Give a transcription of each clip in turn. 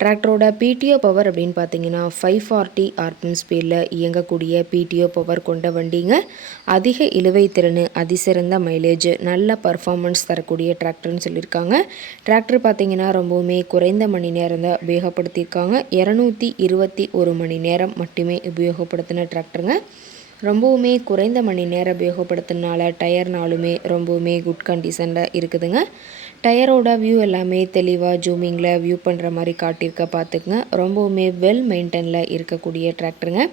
டிராக்டரோட PTO power அப்படின்னு பார்த்தீங்கன்னா ஃபைவ் ஃபார்ட்டி ஆர்பிஎம் ஸ்பீடில் இயங்கக்கூடிய பிடிஓ பவர் கொண்ட வண்டிங்க. அதிக இழுவை திறன் அதிசிறந்த மைலேஜ் நல்ல பர்ஃபார்மன்ஸ் தரக்கூடிய டிராக்டர்னு சொல்லியிருக்காங்க. டிராக்டர் பார்த்தீங்கன்னா ரொம்பவுமே குறைந்த மணி நேரம் தான் உபயோகப்படுத்தியிருக்காங்க. இரநூத்தி இருபத்தி ஒரு மணி நேரம் மட்டுமே உபயோகப்படுத்தின டிராக்டருங்க ரொம்பவுமே குறைந்த மணி நேரம் உபயோகப்படுத்தினால டயர்னாலுமே ரொம்பவுமே குட் கண்டிஷனில் இருக்குதுங்க. டயரோட வியூ எல்லாமே தெளிவாக ஜூமிங்கில் வியூ பண்ணுற மாதிரி காட்டியிருக்க பார்த்துக்குங்க. ரொம்பவுமே வெல் மெயின்டெனில் இருக்கக்கூடிய டிராக்டருங்க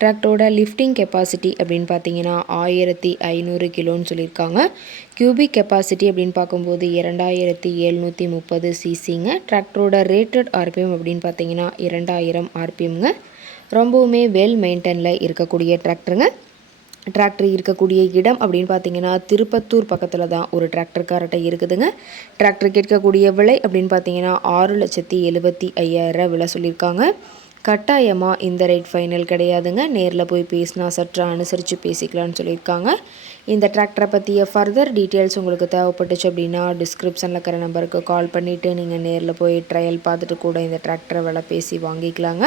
டிராக்டரோட லிஃப்டிங் கெப்பாசிட்டி அப்படின்னு பார்த்தீங்கன்னா ஆயிரத்தி ஐநூறு கிலோன்னு சொல்லியிருக்காங்க. கியூபிக் கெப்பாசிட்டி அப்படின்னு பார்க்கும்போது இரண்டாயிரத்தி எழுநூற்றி முப்பது சிசிங்க டிராக்டரோட ரேட்டட் ஆர்பிஎம் அப்படின்னு பார்த்தீங்கன்னா இரண்டாயிரம் ஆர்பிஎம்ங்க ரொம்பவுமே வெல் மெயின்டெனில் இருக்கக்கூடிய டிராக்டருங்க டிராக்டர் இருக்கக்கூடிய இடம் அப்படின்னு பார்த்தீங்கன்னா திருப்பத்தூர் பக்கத்தில் தான் ஒரு டிராக்டர்கார்ட்டை இருக்குதுங்க. டிராக்டர் கேட்கக்கூடிய விலை அப்படின்னு பார்த்தீங்கன்னா ஆறு லட்சத்தி எழுபத்தி ஐயாயிரம் விலை சொல்லியிருக்காங்க. கட்டாயமாக இந்த ரேட் ஃபைனல் கிடையாதுங்க. நேரில் போய் பேசினா சற்று அனுசரித்து பேசிக்கலான்னு சொல்லியிருக்காங்க. இந்த டிராக்டரை பற்றிய ஃபர்தர் டீட்டெயில்ஸ் உங்களுக்கு தேவைப்பட்டுச்சு அப்படின்னா டிஸ்கிரிப்ஷனில் இருக்கிற நம்பருக்கு கால் பண்ணிவிட்டு நீங்கள் நேரில் போய் ட்ரையல் பார்த்துட்டு கூட இந்த டிராக்டரை விலை பேசி வாங்கிக்கலாங்க.